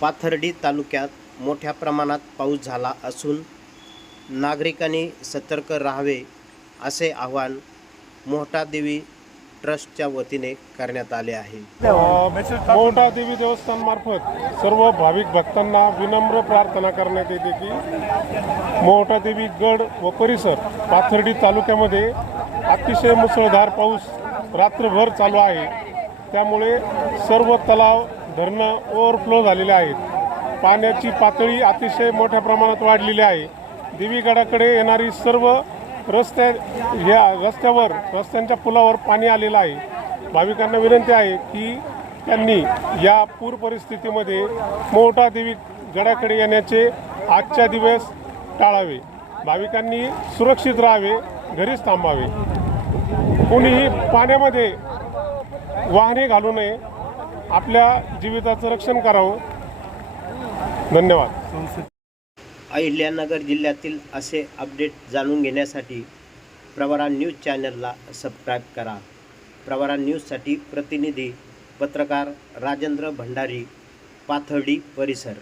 पाथर्डी तालुक्यात मोठ्या प्रमाणात पाऊस झाला असून नागरिकांनी सतर्क राहावे असे आवाहन मोहटादेवी ट्रस्टच्या वतीने करण्यात आले आहे. मोठा देवी देवस्थान मार्फत सर्व भाविक भक्तांना विनम्र प्रार्थना करण्यात येते की मोठा देवी गड व परिसर पाथर्डी तालुक्यामध्ये अतिशय मुसळधार पाऊस रात्रभर चालू आहे. त्यामुळे सर्व तलाव धरणं ओव्हरफ्लो झालेले आहेत. पाण्याची पातळी अतिशय मोठ्या प्रमाणात वाढलेली आहे. देवीगडाकडे येणारी सर्व रस्त्या ह्या रस्त्यावर रस्त्यांच्या पुलावर पाणी आलेलं आहे. भाविकांना विनंती आहे की त्यांनी या पूर परिस्थितीमध्ये मोठा देवी गडाकडे येण्याचे आजच्या दिवस टाळावे. भाविकांनी सुरक्षित राहावे घरीच थांबावे. कोणीही पाण्यामध्ये वाहने घालू नये. आपल्या जीविताचं रक्षण करावं. धन्यवाद. अहिल्यानगर जिल्ह्यातील असे अपडेट जाणून घेण्यासाठी प्रवरा न्यूज चॅनलला सबस्क्राईब करा. प्रवरा न्यूजसाठी प्रतिनिधी पत्रकार राजेंद्र भंडारी पाथर्डी परिसर.